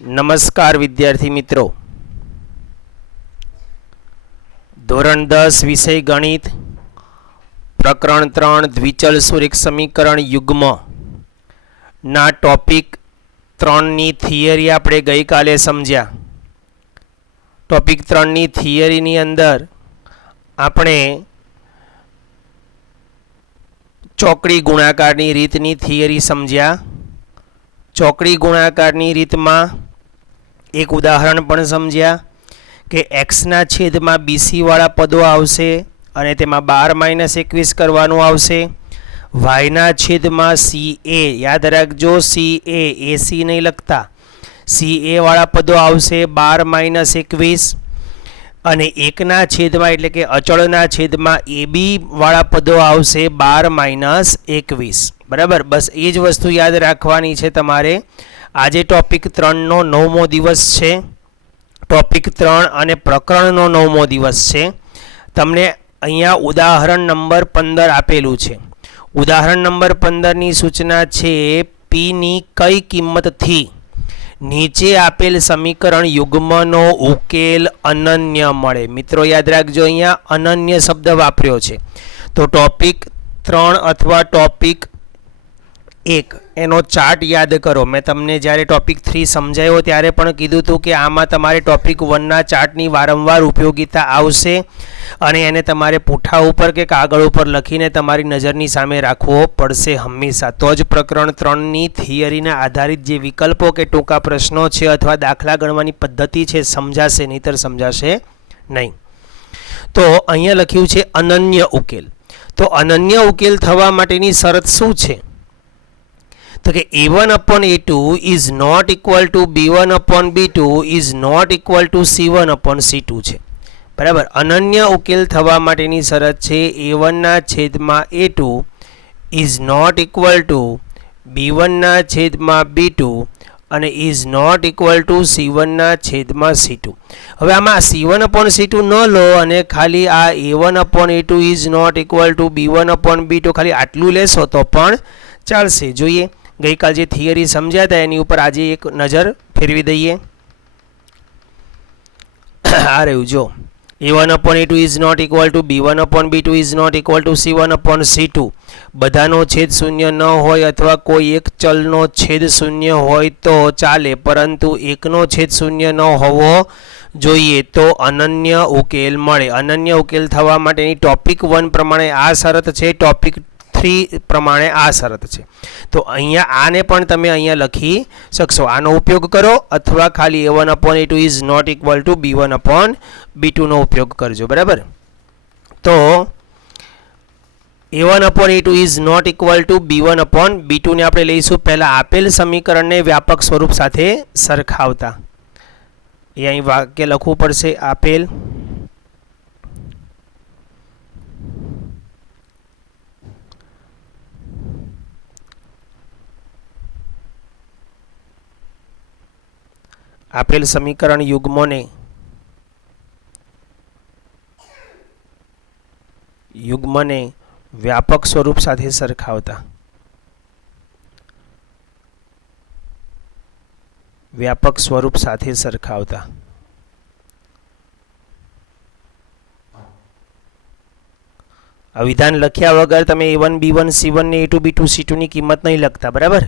નમસ્કાર વિદ્યાર્થી મિત્રો, ધોરણ 10 વિષય ગણિત પ્રકરણ 3 દ્વિચલ સુરેખ સમીકરણ યુગ્મ ના ટોપિક 3 ની થિયરી આપણે ગઈકાલે સમજ્યા. ટોપિક 3 ની થિયરીની અંદર આપણે ચોકડી ગુણાકારની રીતની થિયરી સમજ્યા. ચોકડી ગુણાકારની રીતમાં એક ઉદાહરણ પણ સમજ્યા કે એક્સના છેદમાં બીસી વાળા પદો આવશે અને તેમાં 12 - 21 કરવાનું આવશે. વાયના છેદમાં સી એ, યાદ રાખજો સી એ એસી નહીં લખતા, સી એ વાળા પદો આવશે 12 - 21 અને એકના છેદમાં એટલે કે અચળના છેદમાં એ બી વાળા પદો આવશે 12 - 21. બરાબર, બસ એ જ વસ્તુ યાદ રાખવાની છે તમારે. આજે ટોપિક 3નો 9મો દિવસ છે. ટોપિક 3 અને પ્રકરણનો 9મો દિવસ છે. તમને અહીંયા ઉદાહરણ નંબર 15 આપેલું છે. ઉદાહરણ નંબર 15ની સૂચના છે પીની કઈ કિંમતથી નીચે આપેલ સમીકરણ યુગ્મનો ઉકેલ અનન્ય મળે. મિત્રો યાદ રાખજો, અહીંયા અનન્ય શબ્દ વાપર્યો છે. તો ટોપિક 3 અથવા ટોપિક 1 એનો ચાર્ટ યાદ કરો. મેં તમને જ્યારે ટોપિક 3 સમજાવ્યો ત્યારે પણ કીધું હતું કે આમાં તમારે ટોપિક 1ના ચાર્ટની વારંવાર ઉપયોગિતા આવશે અને એને તમારે પૂઠા ઉપર કે કાગળ ઉપર લખીને તમારી નજરની સામે રાખવો પડશે હંમેશા. તો જ પ્રકરણ 3ની થિયરીના આધારિત જે વિકલ્પો કે ટૂંકા પ્રશ્નો છે અથવા દાખલા ગણવાની પદ્ધતિ છે સમજાશે, નહીંતર સમજાશે નહીં. તો અહીંયા લખ્યું છે અનન્ય ઉકેલ. તો અનન્ય ઉકેલ થવા માટેની શરત શું છે? તો કે a1/a2 is not equal to b1/b2 is not equal to c1/c2 છે. બરાબર, અનન્ય ઉકેલ થવા માટેની શરત છે a1 છેદમાં a2 is not equal to b1 છેદમાં b2 અને is not equal to c1 છેદમાં c2. હવે આમાં c1/c2 ન લો અને ખાલી આ a1/a2 is not equal to b1/b2 ખાલી આટલું લેશો તો પણ ચાલશે. જોઈએ ગઈકાલ જે થિયરી સમજ્યા હતા એની ઉપર આજે એક નજર ફેરવી દઈએ. આ રહ્યું જો, a1/a2 is not equal to b1/b2 is not equal to c1/c2. બધાનો છેદ શૂન્ય ન હોય અથવા કોઈ એક ચલનો છેદ શૂન્ય હોય તો ચાલે, પરંતુ એકનો છેદ શૂન્ય ન હોવો જોઈએ તો અનન્ય ઉકેલ મળે. અનન્ય ઉકેલ થવા માટેની ટોપિક 1 પ્રમાણે આ શરત છે, ટોપિક 3 પ્રમાણે આ શરત છે. તો અહીંયા આને પણ તમે અહીંયા લખી શકશો. આનો ઉપયોગ કરો અથવા ખાલી a1/a2 is not equal to b1/b2 નો ઉપયોગ કરજો. બરાબર, તો a1/a2 is not equal to b1/b2 ને આપણે લઈશું પહેલા આપેલ સમીકરણને વ્યાપક સ્વરૂપ સાથે સરખાવતા. એ અહીં વાક્ય લખવું પડશે, આપેલ આપેલ સમીકરણ યુગ્મને વ્યાપક સ્વરૂપ સાથે સરખાવતા. વ્યાપક સ્વરૂપ સાથે સરખાવતા. આ વિધાન લખ્યા વગર તમે a1 b1 c1 ને a2 b2 c2 ની કિંમત નહીં લખતા. બરાબર,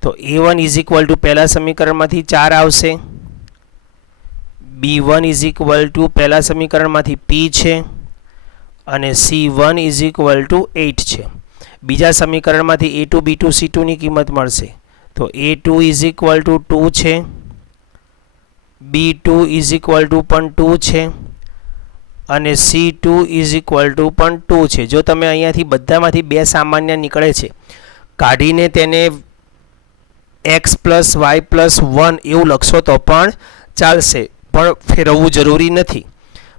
તો a1 ઇઝ ઇક્વલ ટુ પહેલા સમીકરણમાંથી 4 આવશે, b1 ઇઝ ઇક્વલ ટુ પહેલા સમીકરણમાંથી p છે અને c1 ઇઝ ઇક્વલ ટુ 8 છે. બીજા સમીકરણમાંથી a2 b2 c2 ની કિંમત મળશે. તો a2 ઇઝ ઇક્વલ ટુ 2 છે, b2 ઇઝ ઇક્વલ ટુ પણ 2 છે અને c2 ઇઝ ઇક્વલ ટુ પણ 2 છે. જો તમે અહીંયાથી બધામાંથી 2 સામાન્ય નીકળે છે કાઢીને તેને x + y + 1 એવું લખશો તો પણ ચાલશે, પણ ફેરવવું જરૂરી નથી.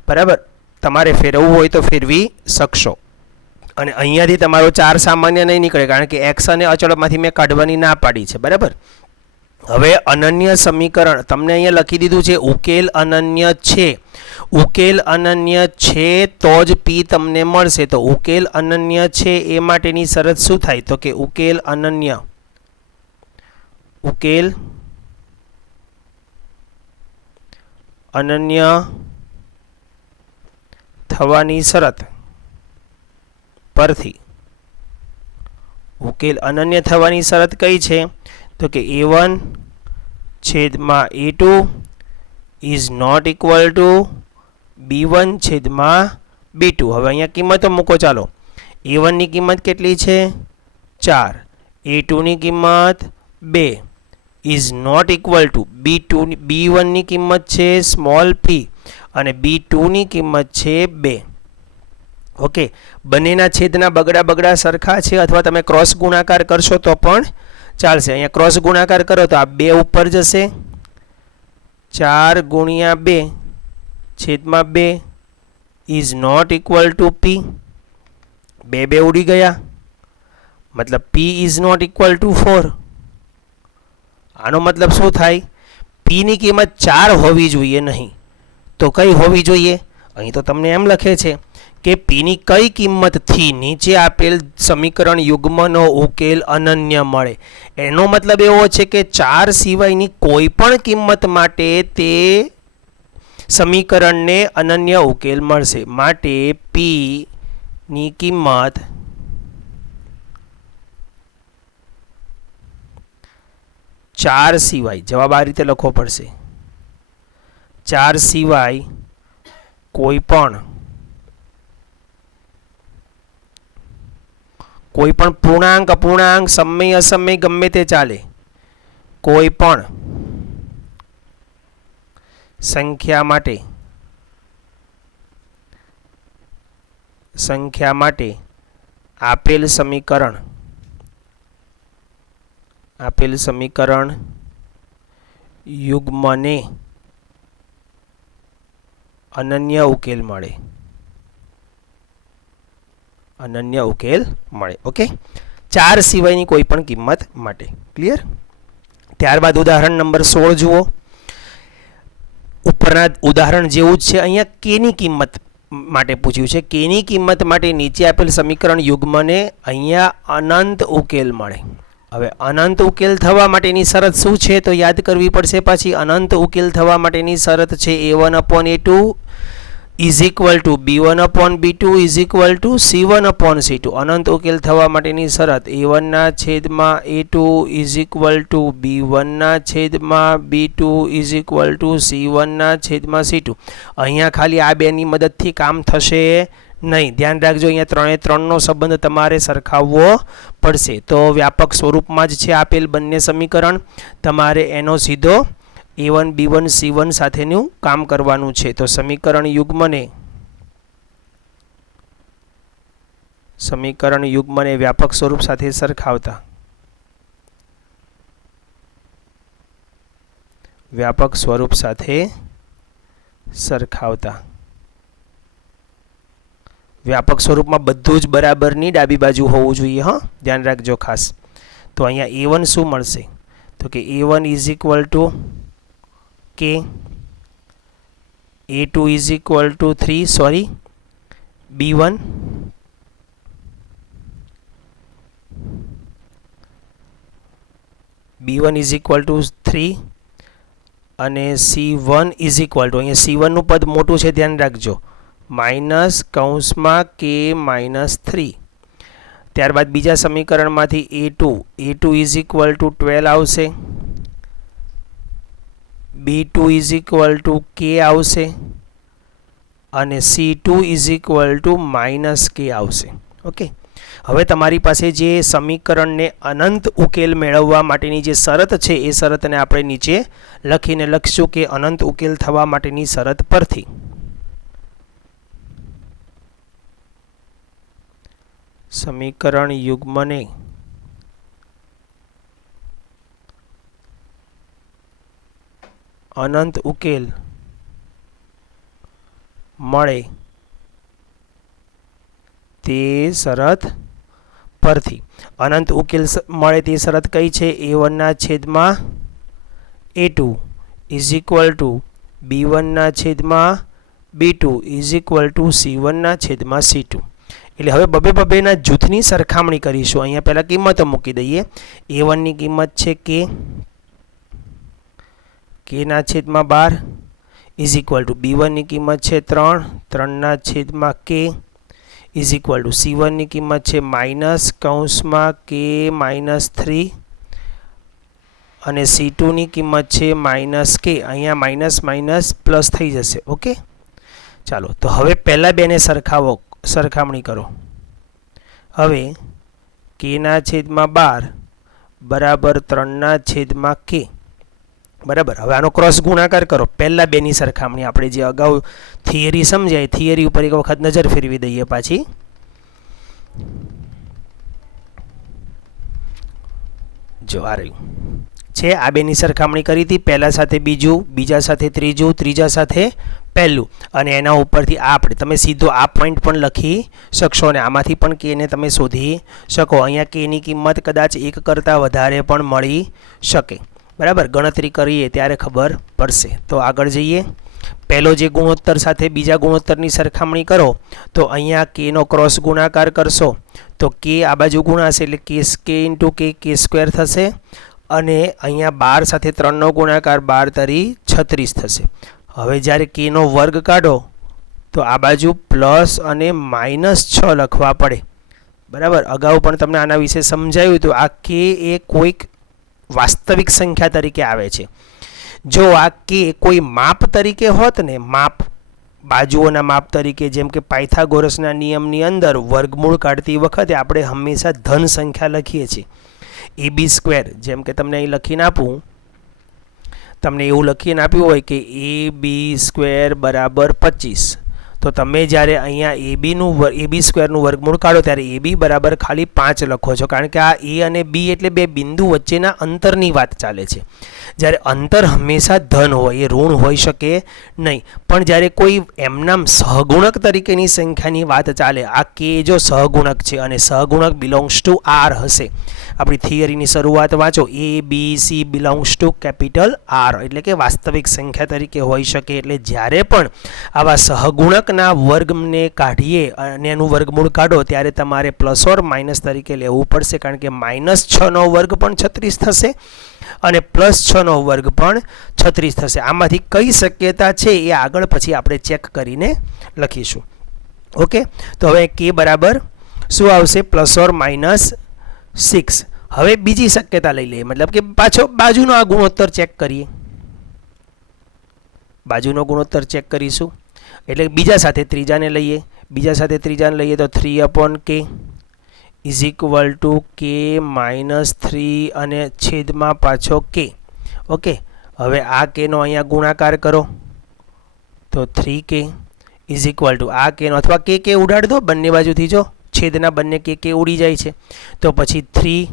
બરાબર, તમારે ફેરવવું હોય તો ફેરવી શકશો. અને અહીંયાથી તમારો 4 સામાન્ય નહીં નીકળે કારણ કે x અને અચળમાંથી મેં કાઢવાની ના પાડી છે. બરાબર, હવે અનન્ય સમીકરણ તમને અહીંયા લખી દીધું છે ઉકેલ અનન્ય છે. ઉકેલ અનન્ય છે તો જ p તમને મળશે. તો ઉકેલ અનન્ય છે એ માટેની શરત શું થાય? તો કે ઉકેલ અનન્ય થવાની શરત પરથી ઉકેલ અનન્ય થવાની શરત કઈ છે તો કે a1 છેદમાં a2 is not equal two b1 છેદમાં b2. હવે અહીંયા કિંમતો મૂકો. ચાલો, a1 ની કિંમત કેટલી છે 4, a2 ની કિંમત 2 is not equal two b1 ની કિંમત છે સ્મોલ p અને b2 ની કિંમત છે 2. ઓકે, બંનેના છેદના બગડા સરખા છે, અથવા તમે ક્રોસ ગુણાકાર કરશો તો પણ ચાલશે. અહીંયા ક્રોસ ગુણાકાર કરો તો આ 2 ઉપર જશે, 4 ગુણ્યા 2 છેદમાં 2 is not equal to p. 2 ઉડી ગયા, મતલબ p is not equal to 4. આનો મતલબ શું થાય? p ની કિંમત 4 હોવી જોઈએ નહીં, તો કઈ હોવી જોઈએ? અહીં તો તમને એમ લખે છે કે p ની કઈ કિંમતથી નીચે આપેલ સમીકરણ યુગ્મનો ઉકેલ અનન્ય મળે. એનો મતલબ એવો છે કે 4 સિવાયની કોઈ પણ કિંમત માટે તે સમીકરણને અનન્ય ઉકેલ મળશે. માટે p ની કિંમત 4 સિવાય, જવાબ આ રીતે લખવો પડશે, 4 સિવાય કોઈ પણ પૂર્ણાંક અપૂર્ણાંક સમય અસમય ગમે તે ચાલે, કોઈ પણ સંખ્યા માટે આપેલ સમીકરણ યુગ્મને અનન્ય ઉકેલ મળે. ઓકે, 4 સિવાયની કોઈ પણ કિંમત માટે. ક્લિયર? ત્યારબાદ ઉદાહરણ નંબર 16 જુઓ. ઉપરના ઉદાહરણ જેવું જ છે. અહીંયા k ની કિંમત માટે પૂછ્યું છે. k ની કિંમત માટે નીચે આપેલ સમીકરણ યુગ્મને અહીંયા અનંત ઉકેલ મળે. હવે અનંત ઉકેલ થવા માટેની શરત શું છે તો યાદ કરવી પડશે પાછી. અનંત ઉકેલ થવા માટેની શરત છે a1/a2 is equal two b1/b2 is equal to c1/c2. અનંત ઉકેલ થવા માટેની શરત a1/a2 is equal two b1/b2 is equal to c1/c2. અહીંયા ખાલી આ બેની મદદથી કામ થશે નહીં. ધ્યાન રાખજો, અહીંયા 3 સંબંધ તમારે સરખાવવો પડશે. તો વ્યાપક સ્વરૂપમાં જ છે આપેલ બંને સમીકરણ. તમારે એનો સીધો a1 b1 c1 સાથેનું કામ કરવાનું છે. તો સમીકરણ યુગ્મને વ્યાપક સ્વરૂપ સાથે સરખાવતા વ્યાપક સ્વરૂપમાં બધું જ બરાબરની ડાબી બાજુ હોવું જોઈએ. હા, ધ્યાન રાખજો ખાસ. તો અહીંયા a1 શું મળશે તો કે a1 is equal two k, a2 is equal two 3, sorry b1 is equal two 3 અને c1 ઇઝ ઇક્વલ ટુ, અહીંયા c1 નું પદ મોટું છે ધ્યાન રાખજો, માઇનસ કૌંસમાં k -3. ત્યારબાદ બીજા સમીકરણમાંથી a2 ઇઝ ઇક્વલ ટુ 12 આવશે, b2 is equal two k આવશે અને c2 is equal two -k આવશે. ઓકે, હવે તમારી પાસે જે સમીકરણને અનંત ઉકેલ મેળવવા માટેની જે શરત છે એ શરતને આપણે નીચે લખીને લખશું કે અનંત ઉકેલ થવા માટેની શરત પરથી સમીકરણ યુગ્મને અનંત ઉકેલ મળે તે શરત પરથી. અનંત ઉકેલ મળે તે શરત કઈ છે? a1/a2 is equal two b1/b2 is equal to c1/c2. એટલે હવે બબેના જૂથની સરખામણી કરીશું. અહીંયા પહેલા કિંમતો મૂકી દઈએ. a1 ની કિંમત છે k, k/12 is equal to B1ની કિંમત છે 3, 3ના છેદમાં K ઇઝ ઇક્વલ ટુ C1ની કિંમત છે માઇનસ કૌંસમાં K માઇનસ 3 અને C2ની કિંમત છે માઇનસ K. અહીંયા માઇનસ માઇનસ પ્લસ થઈ જશે. ઓકે, ચાલો તો હવે પહેલાં બેને સરખામણી કરો. હવે Kના છેદમાં 12 બરાબર 3ના છેદમાં K બરાબર. હવે આનો ક્રોસ ગુણાકાર કરો. પહેલાં બેની સરખામણી આપણે જે અગાઉ થિયરી સમજાય થિયરી ઉપર એક વખત નજર ફેરવી દઈએ પાછી. જો આ રહ્યું છે, આ બેની સરખામણી કરી હતી. પહેલા સાથે બીજું, બીજા સાથે ત્રીજું, ત્રીજા સાથે પહેલું, અને એના ઉપરથી આપણે તમે સીધો આ પોઈન્ટ પણ લખી શકશો અને આમાંથી પણ Kને તમે શોધી શકો. અહીંયા Kની કિંમત કદાચ 1 કરતાં વધારે પણ મળી શકે. બરાબર, ગણતરી કરીએ ત્યારે ખબર પડશે. તો આગળ જઈએ. પહેલો જે ગુણોત્તર સાથે બીજા ગુણોત્તરની સરખામણી કરો તો અહીંયા Kનો ક્રોસ ગુણાકાર કરશો તો K આ બાજુ ગુણાશે એટલે K ઇન્ટુ K સ્ક્વેર થશે, અને અહીંયા 12 સાથે 3નો ગુણાકાર 12 તરી 36 થશે. હવે જ્યારે Kનો વર્ગ કાઢો તો આ બાજુ પ્લસ અને માઇનસ 6 લખવા પડે. બરાબર, અગાઉ પણ તમને આના વિશે સમજાવ્યું હતું. આ K એ કોઈક વાસ્તવિક સંખ્યા તરીકે આવે છે. જો આ K કોઈ માપ તરીકે હોત ને, માપ બાજુઓના માપ તરીકે, જેમ કે પાયથાગોરસના નિયમની અંદર વર્ગમૂળ કાઢતી વખતે આપણે હંમેશા ધન સંખ્યા લખીએ છીએ. AB², જેમ કે તમને અહીં લખીને આપું, તમને એવું લખીને આપ્યું હોય કે AB² બરાબર 25, તો તમે જ્યારે અહીંયા AB² વર્ગમૂળ કાઢો ત્યારે AB બરાબર ખાલી 5 લખો છો, કારણ કે આ A અને B એટલે બે બિંદુ વચ્ચેના અંતરની વાત ચાલે છે. જ્યારે અંતર હંમેશા ધન હોય, એ ઋણ હોઈ શકે નહીં. પણ જ્યારે કોઈ એમનામ સહગુણક તરીકેની સંખ્યાની વાત ચાલે, આ K જો સહગુણક છે અને સહગુણક બિલોંગ્સ ટુ R હશે. આપણી થિયરીની શરૂઆત વાંચો, ABC belongs to capital R, એટલે કે વાસ્તવિક સંખ્યા તરીકે હોઈ શકે. એટલે જ્યારે પણ આવા સહગુણકના વર્ગને કાઢીએ અને એનું વર્ગમૂળ કાઢો ત્યારે તમારે પ્લસ ઓર માઇનસ તરીકે લેવું પડશે, કારણ કે -6નો વર્ગ પણ 36 થશે અને +6નો વર્ગ પણ 36 થશે. આમાંથી કઈ શક્યતા છે એ આગળ પછી આપણે ચેક કરીને લખીશું. ઓકે, તો હવે K બરાબર શું આવશે? +or-6. હવે બીજી શક્યતા લઈ લઈએ, મતલબ કે પાછો બાજુનો આ ગુણોત્તર ચેક કરીએ. બાજુનો ગુણોત્તર ચેક કરીશું એટલે બીજા સાથે ત્રીજાને લઈએ. બીજા સાથે ત્રીજાને લઈએ તો 3/K is equal two K -3 અને છેદમાં પાછો K. ઓકે, હવે આ Kનો અહીંયા ગુણાકાર કરો તો 3K ઇઝ ઇક્વલ ટુ આ Kનો, અથવા K ઉડાડ દો બંને બાજુથી, જો છેદના બંને K ઉડી જાય છે તો પછી 3,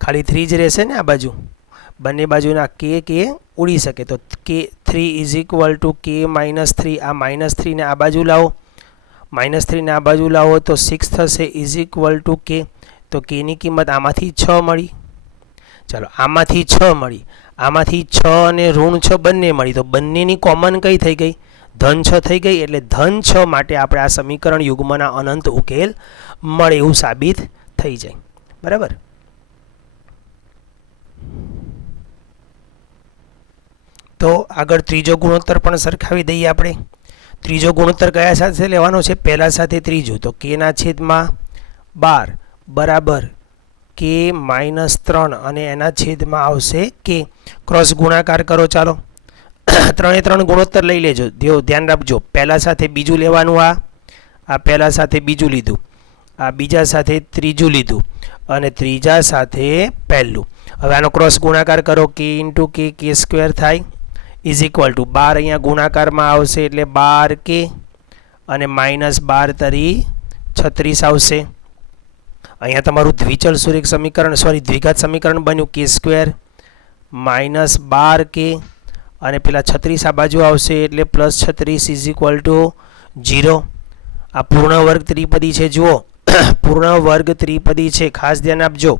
ખાલી 3 જ રહેશે ને આ બાજુ, બંને બાજુના K ઉડી શકે. તો K3 is equal two K -3. આ -3 ને આ બાજુ લાવો, -3 ને આ બાજુ લાવો તો 6 થશે ઇઝ ઇક્વલ ટુ K. તો Kની કિંમત આમાંથી 6 મળી. ચાલો, આમાંથી 6 મળી, આમાંથી 6 અને -6 બંને મળી, તો બંનેની કોમન કઈ થઈ ગઈ? ધન 6 થઈ ગઈ. એટલે ધન 6 માટે આપણે આ સમીકરણ યુગ્મના અનંત ઉકેલ મળે એવું સાબિત થઈ જાય. બરાબર. તો આગળ ત્રીજો ગુણોત્તર પણ સરખાવી દઈએ આપણે. ત્રીજો ગુણોત્તર કયા સાથે લેવાનો છે? પહેલા સાથે ત્રીજું. તો Kના છેદમાં 12 બરાબર K -3 અને એના છેદમાં આવશે K. ક્રોસ ગુણાકાર કરો. ચાલો, 3 ગુણોત્તર લઈ લેજો. ધ્યાન રાખજો, પહેલા સાથે બીજું લેવાનું. આ પહેલા સાથે બીજું લીધું, આ બીજા સાથે ત્રીજું લીધું અને ત્રીજા સાથે પહેલું. હવે આનો ક્રોસ ગુણાકાર કરો. K ઇન્ટુ K² થાય ઇઝ ઇક્વલ ટુ 12 અહીંયા ગુણાકારમાં આવશે એટલે 12K અને -12 તરી 36 આવશે. અહીંયા તમારું દ્વિચલ સુરેખ સમીકરણ, દ્વિઘાત સમીકરણ બન્યું. K² -12K અને પેલા 36 આ બાજુ આવશે એટલે +36 ઇઝ ઇક્વલ ટુ 0. આ પૂર્ણ વર્ગ ત્રિપદી છે. જુઓ, પૂર્ણ વર્ગ ત્રિપદી છે, ખાસ ધ્યાન આપજો.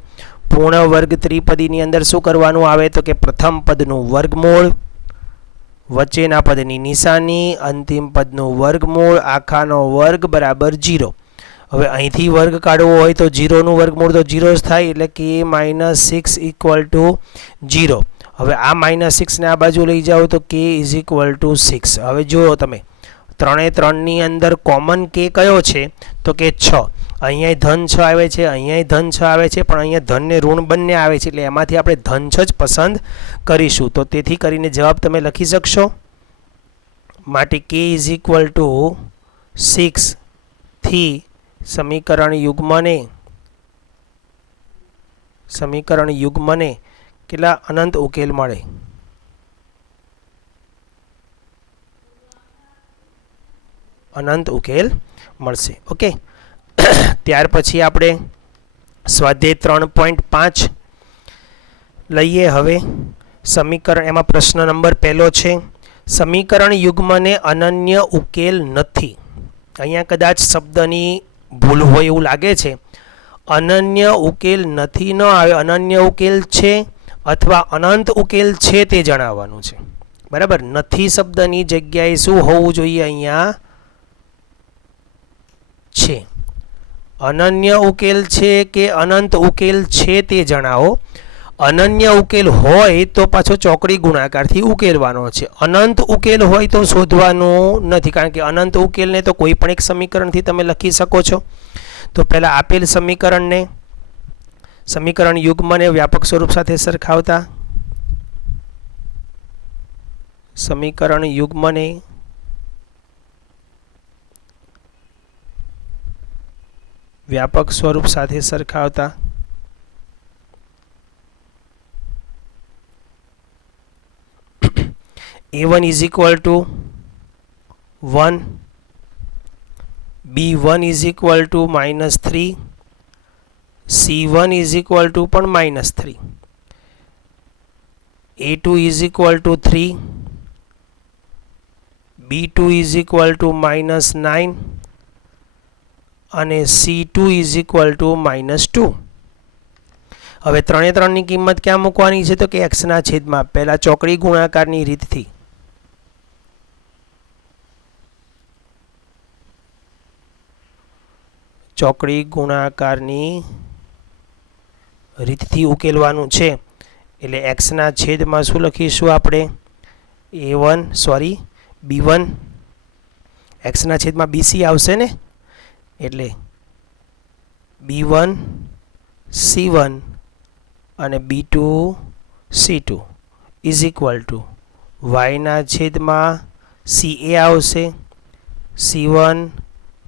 પૂર્ણ વર્ગ ત્રિપદીની અંદર શું કરવાનું આવે તો કે પ્રથમ પદનું વર્ગમૂળ, વચ્ચેના પદની નિશાની, અંતિમ પદનું વર્ગમૂળ, આખાનો વર્ગ બરાબર 0. હવે અહીંથી વર્ગ કાઢવો હોય તો 0નું વર્ગમૂળ તો 0 જ થાય, એટલે K -6 ઇક્વલ ટુ 0. હવે આ -6 ને આ બાજુ લઈ જાઓ તો k = 6. હવે જુઓ તમે 3 3 ની અંદર કોમન k કયો છે તો કે 6. અહીંયા ધન 6 આવે છે, અહીંયા ધન 6 આવે છે, પણ અહીંયા ધન ને ઋણ બંને આવે છે, એટલે એમાંથી આપણે ધન 6 જ પસંદ કરીશું. તો તેથી કરીને જવાબ તમે લખી શકશો. માટે k = 6 થી સમીકરણ યુગ્મને કેટલા અનંત ઉકેલ મળે. અનંત ઉકેલ મળશે. ઓકે, ત્યાર પછી આપણે સ્વાધ્યાય 3.5 લઈએ. હવે સમીકરણ, એમાં પ્રશ્ન નંબર પહેલો છે, સમીકરણ યુગ્મને અનન્ય ઉકેલ નથી. અહીંયા કદાચ શબ્દની ભૂલ હોય એવું લાગે છે. અનન્ય ઉકેલ નથી ન આવે, અનન્ય ઉકેલ છે અથવા અનંત ઉકેલ છે તે જણાવવાનું છે. બરાબર, નથી શબ્દની જગ્યાએ શું હોવું જોઈએ? અહીંયા છે. અનન્ય ઉકેલ છે કે અનંત ઉકેલ છે તે જણાવો. અનન્ય ઉકેલ હોય તો પાછો ચોકડી ગુણાકારથી ઉકેલવાનો છે. અનંત ઉકેલ હોય તો શોધવાનું નથી, કારણ કે અનંત ઉકેલને તો કોઈ પણ એક સમીકરણથી તમે લખી શકો છો. તો પહેલાં આપેલ સમીકરણને, સમીકરણ યુગ્મને વ્યાપક સ્વરૂપ સાથે સરખાવતા, સમીકરણ યુગ્મને વ્યાપક સ્વરૂપ સાથે સરખાવતા a1 = 1, b1 = -3, c1 પણ -3, a2 = 3, b2 = -9 અને c2 = -2. હવે 3 3 ની કિંમત ક્યાં મૂકવાની છે તો કે x ના છેદમાં. પહેલા ચોકડી ગુણાકારની રીતથી, ચોકડી ગુણાકારની રીતથી ઉકેલવાનું છે. એટલે x ના છેદમાં શું લખીશું આપણે? b1 x ના છેદમાં bc આવશે ને, એટલે b1 c1 અને b2 c2 = y ના છેદમાં ca આવશે, c1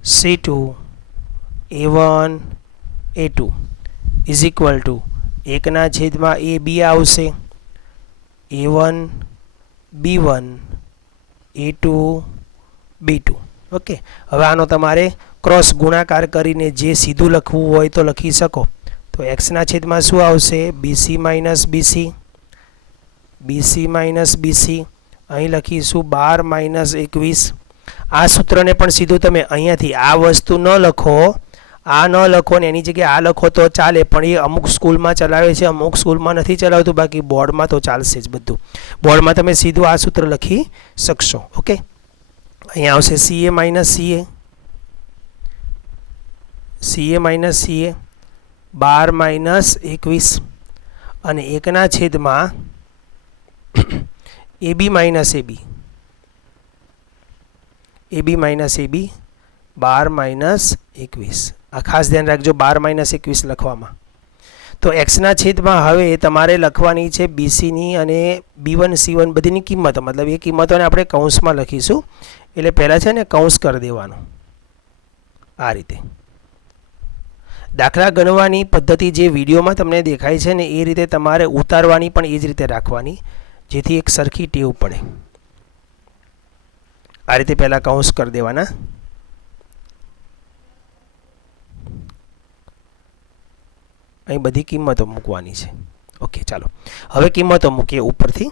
c2 a1 a2 = 1 ના છેદમાં ab આવશે, a1 b1 a2 b2. Okay, હવે આનો તમારે ક્રોસ ગુણાકાર કરીને જે સીધું લખવું હોય તો લખી શકો. તો x ના છેદમાં શું આવશે? bc - bc, bc - bc. અહીં લખીશું 12 - 21. આ સૂત્રને પણ સીધું તમે અહીંયાથી આ વસ્તુ ન લખો, આ ન લખો ને એની જગ્યાએ આ લખો તો ચાલે, પણ એ અમુક સ્કૂલમાં ચલાવે છે, અમુક સ્કૂલમાં નથી ચલાવતું. બાકી બોર્ડમાં તો ચાલશે જ બધું. બોર્ડમાં તમે સીધું આ સૂત્ર લખી શકશો. ઓકે, અહીંયા આવશે ca - ca, 12 - 21 અને 1 ના છેદમાં ab - ab, ab - ab, 12 - 21. આ ખાસ ધ્યાન રાખજો, 12 - 21 લખવામાં. તો x ના છેદમાં હવે તમારે લખવાની છે bc ની અને b1 c1 બધીની કિંમતો, મતલબ એ કિંમતોને આપણે કૌંસમાં લખીશું. એટલે પહેલાં છે ને કૌંસ કરી દેવાનું આ રીતે. દાખલા ગણવાની પદ્ધતિ જે વિડીયોમાં તમને દેખાય છે ને એ રીતે તમારે ઉતારવાની પણ એ જ રીતે રાખવાની, જેથી એક સરખી ટેવ પડે. આ રીતે પહેલાં કૌંસ કરી દેવાના. અહીં બધી કિંમતો મૂકવાની છે. ઓકે, ચાલો હવે કિંમતો મૂકીએ ઉપરથી.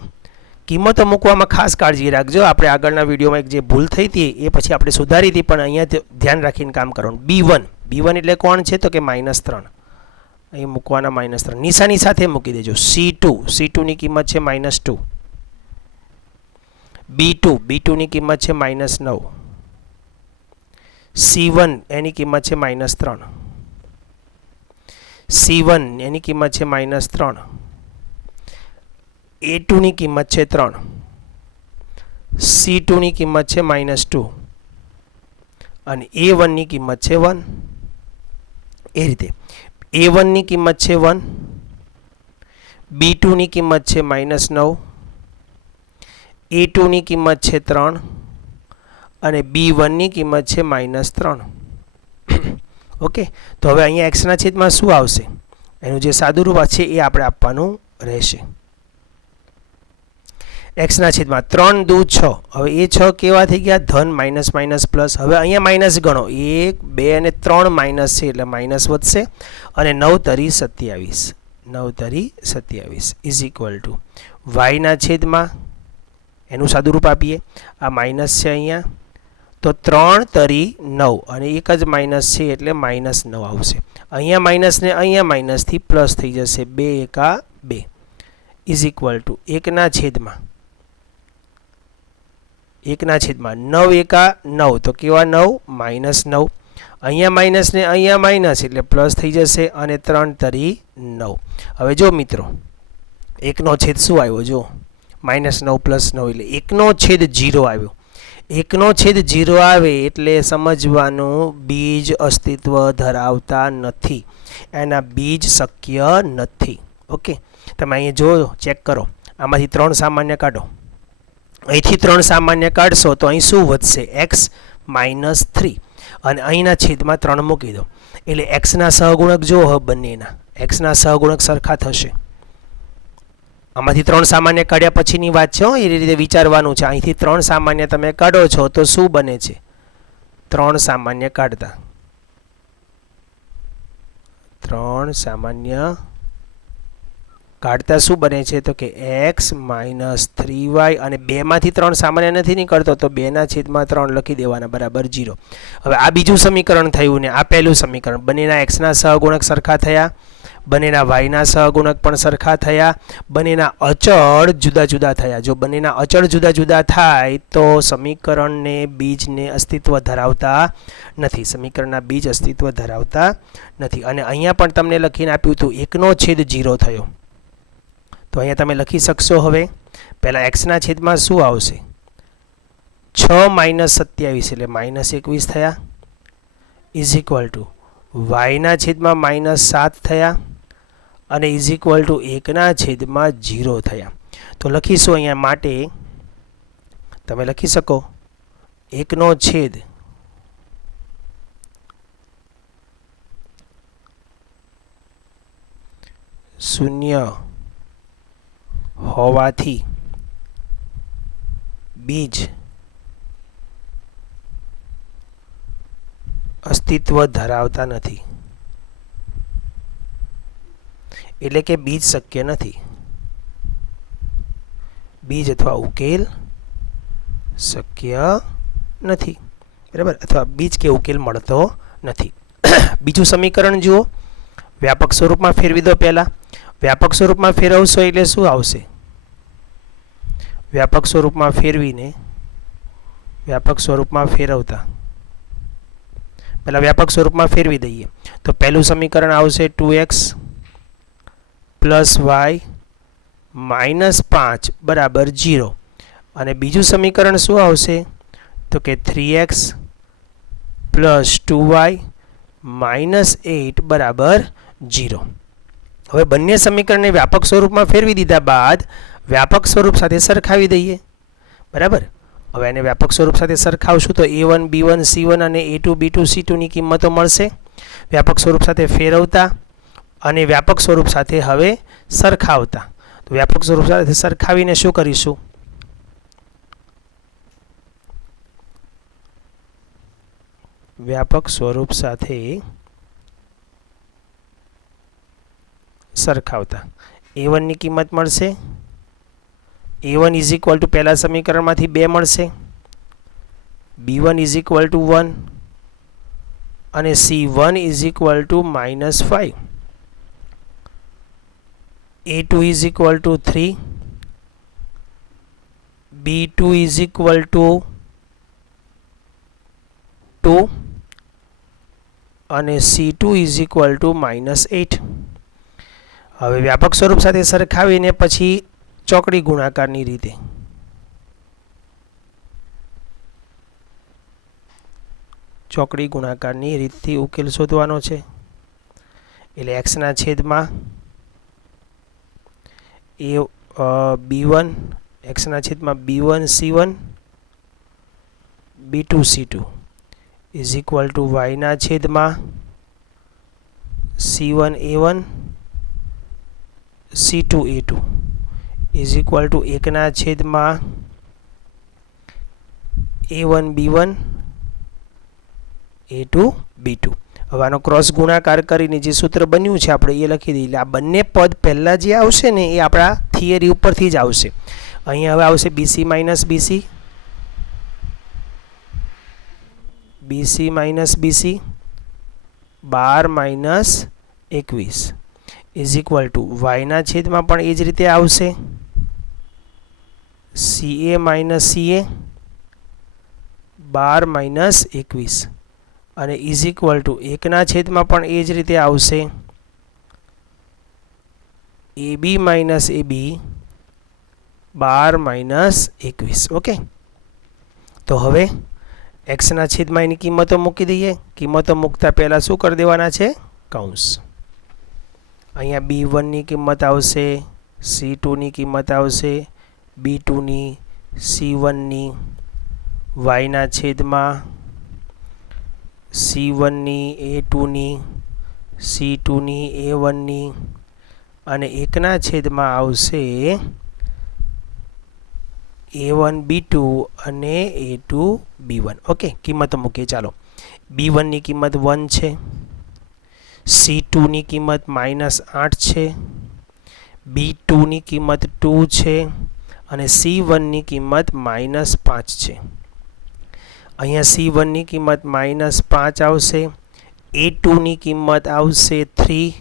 કિંમતો મૂકવામાં ખાસ કાળજી રાખજો. આપણે આગળના વિડીયોમાં એક જે ભૂલ થઈ હતી એ પછી આપણે સુધારી હતી, પણ અહીંયા ધ્યાન રાખીને કામ કરવાનું. b1 એટલે કોણ છે તો કે -3. અહીં મૂકવાના -3 નિશાની સાથે મૂકી દેજો. c2 ની કિંમત છે -2, b2 ની કિંમત છે -9, c1 એની કિંમત છે -3, c1 એની કિંમત છે -3, A2 ની કિંમત છે 3, C2 ની કિંમત છે -2 અને A1 ની કિંમત છે 1. એ રીતે A1 ની કિંમત છે 1, B2 ની કિંમત છે -9, A2 ની કિંમત છે 3 અને B1 ની કિંમત છે -3. ઓકે, તો હવે અહીંયા x ના છેદમાં શું આવશે એનું જે સાદું રૂપ છે એ આપણે આપવાનું રહેશે. x ના છેદમાં 3 દૂ 6. હવે એ 6 કેવા થઈ ગયા? ધન માઇનસ માઇનસ પ્લસ. હવે અહીંયા માઇનસ ગણો, 1 2 અને 3 માઇનસ છે એટલે માઇનસ વધશે અને 9 તરી 27, 9 તરી 27 ઇઝ ઇક્વલ ટુ y ના છેદમાં એનું સાદું રૂપ આપીએ. આ માઇનસ છે અહીંયા તો 3 તરી 9 અને એક જ માઇનસ છે એટલે -9 આવશે. અહીંયા માઇનસ ને અહીંયા માઇનસથી પ્લસ થઈ જશે, 2 એકા 2 ઇઝ ઇક્વલ ટુ 1 ના છેદમાં 9 એકા 9 તો કેવા 9? -9. અહીંયા માઇનસ ને અહીંયા માઇનસ એટલે પ્લસ થઈ જશે અને 3 તરી 9. હવે જો મિત્રો 1 નો છેદ શું આવ્યો? જો -9 + 9 એટલે 1 નો છેદ 0 આવ્યો. 1 નો છેદ 0 આવે એટલે સમજવાનું બીજ અસ્તિત્વ ધરાવતા નથી, એના બીજ શક્ય નથી. ઓકે, તમે અહીંયા જો ચેક કરો, આમાંથી 3 સામાન્ય કાઢો. અહીંથી 3 સામાન્ય કાઢશો તો અહીં શું વધશે? x -3 અને અહીંના છેદમાં 3 મૂકી દો એટલે x ના સહગુણક જો બંનેના x ના સહગુણક સરખા થશે. આમાંથી 3 સામાન્ય કાઢ્યા પછીની વાત છે, એ રીતે વિચારવાનું છે. અહીંથી 3 સામાન્ય તમે કાઢો છો તો શું બને છે? 3 સામાન્ય કાઢતા 3 સામાન્ય કાઢતા શું બને છે? તો કે x -3y અને 2 માંથી 3 સામાન્ય નથી નીકળતો તો 2 ના છેદમાં 3 લખી દેવાના બરાબર 0. હવે આ બીજું સમીકરણ થયું ને આ પહેલું સમીકરણ. બંનેના x ના સહગુણક સરખા થયા, બંનેના y ના સહગુણક પણ સરખા થયા, બંનેના અચળ જુદા જુદા થયા. જો બંનેના અચળ જુદા જુદા થાય તો સમીકરણને બીજને અસ્તિત્વ ધરાવતા નથી, સમીકરણના બીજ અસ્તિત્વ ધરાવતા નથી. અને અહીંયા પણ તમને લખીને આપ્યું હતું 1 નો છેદ 0 થયો તો અહીંયા તમે લખી શકશો. હવે પહેલાં x ના છેદમાં શું આવશે? 6 - 27 એટલે -21 થયા ઇઝ ઇક્વલ ટુ y ના છેદમાં -7 થયા અને ઇઝ ઇક્વલ ટુ 1 ના છેદમાં 0 થયા. તો લખીશું અહીંયા માટે તમે લખી શકો 1 નો છેદ શૂન્ય હોવાથી બીજ અસ્તિત્વ ધરાવતા નથી, એટલે કે બીજ શક્ય નથી, બીજ અથવા ઉકેલ શક્ય નથી. બરાબર, અથવા બીજ કે ઉકેલ મળતો નથી. બીજું સમીકરણ જુઓ, વ્યાપક સ્વરૂપમાં ફેરવી દો. પહેલા વ્યાપક સ્વરૂપમાં ફેરવશો એટલે શું આવશે? વ્યાપક સ્વરૂપમાં ફેરવીને વ્યાપક સ્વરૂપમાં ફેરવતા પહેલાં વ્યાપક સ્વરૂપમાં ફેરવી દઈએ તો પહેલું સમીકરણ આવશે 2x + y -5 બરાબર 0 અને બીજું સમીકરણ શું આવશે? તો કે 3x + 2y -8 બરાબર 0. હવે બંને સમીકરણને વ્યાપક સ્વરૂપમાં ફેરવી દીધા બાદ વ્યાપક સ્વરૂપ સાથે સરખાવી દઈએ. બરાબર, હવે એને વ્યાપક સ્વરૂપ સાથે સરખાવશું તો a1 b1 c1 અને a2 b2 c2 ની કિંમતો મળશે. વ્યાપક સ્વરૂપ સાથે ફેરવતા અને વ્યાપક સ્વરૂપ સાથે હવે સરખાવતા. તો વ્યાપક સ્વરૂપ સાથે સરખાવીને શું કરીશું? વ્યાપક સ્વરૂપ સાથે સરખાવતા a1 ની કિંમત મળશે, a1 ઇઝ ઇક્વલ ટુ પહેલા સમીકરણમાંથી 2 મળશે, b1 ઇઝ ઇક્વલ ટુ 1 અને c1 is equal two -5, a2 is equal two 3, b2 is equal two 2 અને c2 ઇઝ ઇક્વલ ટુ -8. હવે વ્યાપક સ્વરૂપ સાથે સરખાવીને પછી ચોકડી ગુણાકારની રીતે. ચોકડી ગુણાકારની રીતથી ઉકેલ શોધવાનો છે. એટલે એક્સના છેદમાં b1 એક્સના છેદમાં b1 c1 b2 c2 is equal to વાયના છેદમાં c1 a1 c2 a2 is equal two એકના છેદમાં a1 b1 a2 b2. હવે આનો ક્રોસ ગુણાકાર કરીને જે સૂત્ર બન્યું છે આપણે એ લખી દઈએ. એટલે આ બંને પદ પહેલાં જે આવશે ને એ આપણા થિયરી ઉપરથી જ આવશે. અહીંયા હવે આવશે BC minus BC, BC minus BC 12 minus 21 is equal to વાયના છેદમાં પણ એ જ રીતે આવશે CA માઇનસ CA 12 માઇનસ 21 અને ઇઝ ઇક્વલ ટુ એકના છેદમાં પણ એ જ રીતે આવશે AB minus AB 12 minus 21. Okay, તો હવે એક્સના છેદમાં એની કિંમતો મૂકી દઈએ. કિંમતો મૂકતા પહેલાં શું કરી દેવાના છે? કૌંસ. અહીંયા B1 ની કિંમત આવશે, C2 ની કિંમત આવશે, B2 ની, C1 ની, વાયના છેદમાં C1 ની, A2 ની, C2 ની, A1 ની અને એકના છેદમાં આવશે A1 B2 અને A2 B1. ઓકે, કિંમતો મૂકીએ. ચાલો, B1 ની કિંમત 1 છે, C2 ની કિંમત -8 છે, B2 ની કિંમત 2 છે અને C1 ની કિંમત -5 છે. અહીંયા C1 ની કિંમત -5 આવશે, A2 ની કિંમત આવશે 3,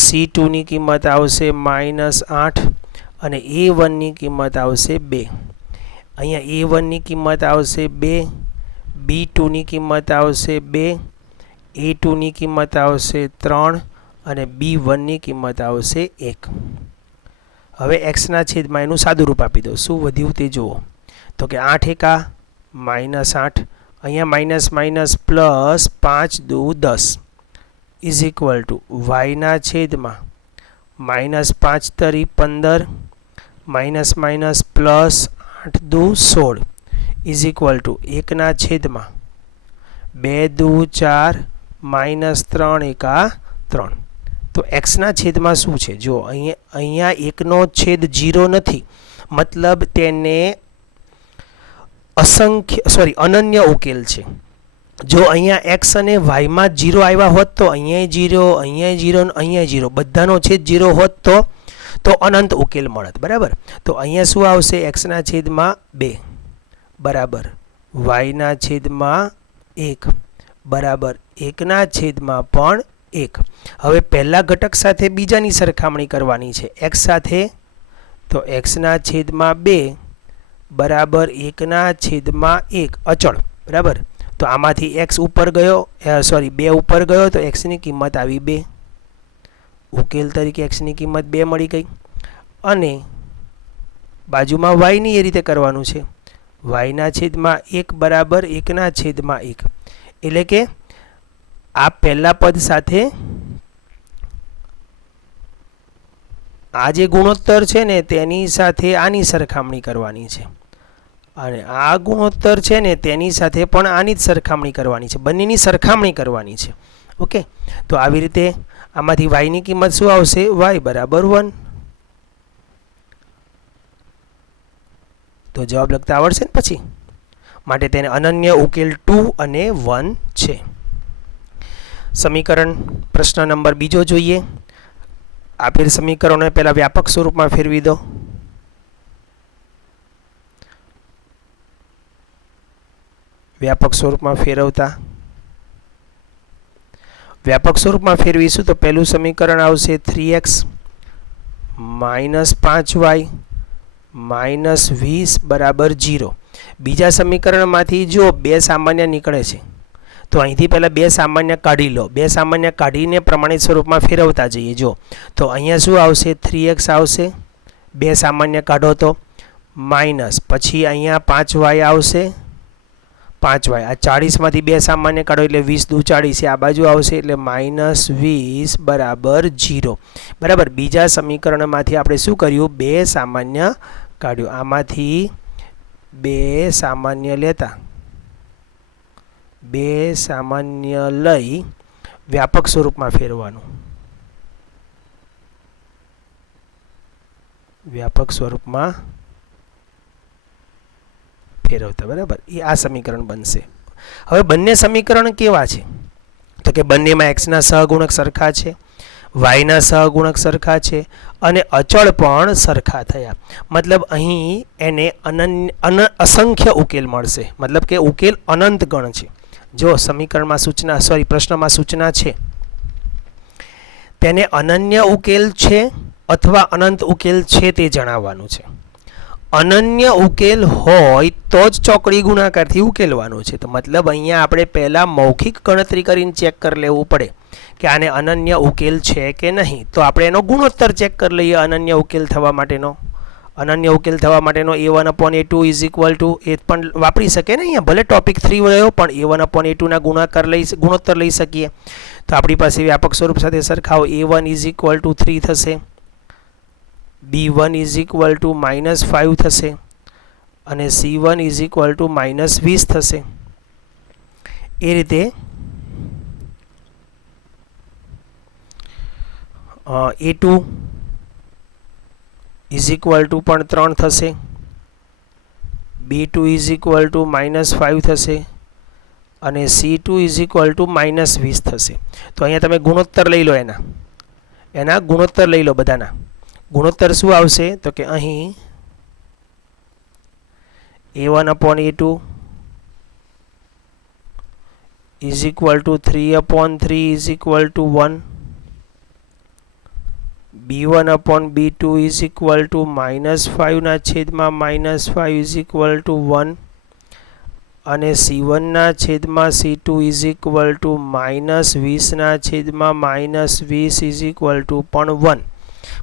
C2 ની કિંમત આવશે -8 અને A1 ની કિંમત આવશે 2. અહીંયા A1 ની કિંમત આવશે 2, B2 ની કિંમત આવશે 2, A2 ની કિંમત આવશે 3 અને B1 ની કિંમત આવશે 1. હવે એક્સના છેદમાં એનું સાદું રૂપ આપી દો. શું વધ્યું તે જુઓ. તો કે 8 એકા -8, અહીંયા માઇનસ માઇનસ પ્લસ 5 દુ 10 ઇઝ ઇક્વલ ટુ વાયના છેદમાં -5 તરી 15 માઇનસ માઇનસ પ્લસ 8 દુ 16 ઇઝ ઇક્વલ ટુ એકના છેદમાં 2 દુ 4 -3 એકા 3. તો એક્સના છેદમાં શું છે? જો અહીંયા એકનો છેદ 0 નથી, મતલબ તેને અનન્ય ઉકેલ છે. જો અહીંયા એક્સ અને વાયમાં 0 આવ્યા હોત તો અહીંયા 0, અહીંયા 0, અહીંયા 0, બધાનો છેદ 0 હોત તો અનંત ઉકેલ મળત. બરાબર. તો અહીંયા શું આવશે? એક્સના છેદમાં 2 બરાબર વાયના છેદમાં 1 બરાબર એકના છેદમાં પણ 1. હવે પહેલા ઘટક સાથે બીજાની સરખામણી કરવાની છે, એક્સ સાથે. તો એક્સના છેદમાં 2 બરાબર એકના છેદમાં 1 અચળ. બરાબર. તો આમાંથી એક્સ ઉપર ગયો, 2 ઉપર ગયો તો એક્સની કિંમત આવી 2. ઉકેલ તરીકે એક્સની કિંમત 2 મળી ગઈ. અને બાજુમાં વાયની એ રીતે કરવાનું છે, વાયના છેદમાં 1 બરાબર એકના છેદમાં 1. એટલે કે આ પહેલા પદ સાથે આ જે ગુણોત્તર છે ને તેની સાથે આની સરખામણી કરવાની છે અને આ ગુણોત્તર છે ને તેની સાથે પણ આની જ સરખામણી કરવાની છે. બંનેની સરખામણી કરવાની છે. ઓકે, તો આવી રીતે આમાંથી વાયની કિંમત શું આવશે? વાય બરાબર 1. તો જવાબ લખતા આવડશે ને પછી? માટે તેને અનન્ય ઉકેલ 2 અને 1 છે. સમીકરણ પ્રશ્ન નંબર બીજો જોઈએ. આપેલ સમીકરણોને પહેલા વ્યાપક સ્વરૂપમાં ફેરવી દો. વ્યાપક સ્વરૂપમાં ફેરવીશું તો પહેલું સમીકરણ આવશે 3x - 5y -20 બરાબર 0. બીજા સમીકરણમાંથી જો 2 સામાન્ય નીકળે છે તો અહીંથી પહેલાં 2 સામાન્ય કાઢી લો. 2 સામાન્ય કાઢીને પ્રમાણિત સ્વરૂપમાં ફેરવતા જઈએ. જો તો અહીંયા શું આવશે? 3x આવશે બે સામાન્ય કાઢો તો માઇનસ, પછી અહીંયા 5y આવશે, 5y, આ 40માંથી બે સામાન્ય કાઢો એટલે 20 દુ 40, આ બાજુ આવશે એટલે -20 બરાબર 0. બરાબર. બીજા સમીકરણમાંથી આપણે શું કર્યું? બે સામાન્ય કાઢ્યું. આમાંથી બે સામાન્ય લેતા, બે સામાન્ય લઈ વ્યાપક સ્વરૂપમાં ફેરવાનું, વ્યાપક સ્વરૂપમાં ફેરવતા. બરાબર. એ આ સમીકરણ બનશે. હવે બંને સમીકરણ કેવા છે? તો કે બંનેમાં એક્સના સહગુણક સરખા છે, વાયના સહગુણક સરખા છે અને અચળ પણ સરખા થયા. મતલબ અહીં એને અસંખ્ય ઉકેલ મળશે, મતલબ કે ઉકેલ અનંત ગણ છે. જો સમીકરણમાં સૂચના પ્રશ્નમાં સૂચના છે તેને અનન્ય ઉકેલ છે અથવા અનંત ઉકેલ છે તે જણાવવાનું છે. અનન્ય ઉકેલ હોય તો જ ચોકડી ગુણાકારથી ઉકેલવાનું છે. તો મતલબ અહીંયા આપણે પહેલાં મૌખિક ગણતરી કરીને ચેક કરી લેવું પડે કે આને અનન્ય ઉકેલ છે કે નહીં. તો આપણે એનો ગુણોત્તર ચેક કરી લઈએ અનન્ય ઉકેલ થવા માટેનો. અનન્ય ઉકેલ થવા માટેનો a1/a2 ઇઝ ઇક્વલ ટુ, એ પણ વાપરી શકે ને અહીંયા, ભલે ટોપિક 3 રહ્યો પણ a1/a2ના ગુણોત્તર લઈ શકીએ. તો આપણી પાસે વ્યાપક સ્વરૂપ સાથે સરખાવો a1 ઇઝ ઇક્વલ ટુ 3 થશે, b1 ઇઝ ઇક્વલ ટુ -5 થશે અને c1 ઇઝ ઇક્વલ ટુ -20 થશે. એ રીતે a2 ઇઝ ઇક્વલ ટુ પણ 3 થશે, b2 ઇઝ ઇક્વલ ટુ -5 થશે અને c2 ઇઝ ઇક્વલ ટુ -20 થશે. તો અહીંયા તમે ગુણોત્તર લઈ લો, એના ગુણોત્તર લઈ લો બધાના. ગુણોત્તર શું આવશે? તો કે અહીં a1/a2 is equal two 3/3 is equal two 1, b1/b2 is equal two -5/5 is equal two 1 અને c1/c2 is equal two -20/20 is equal two પણ 1.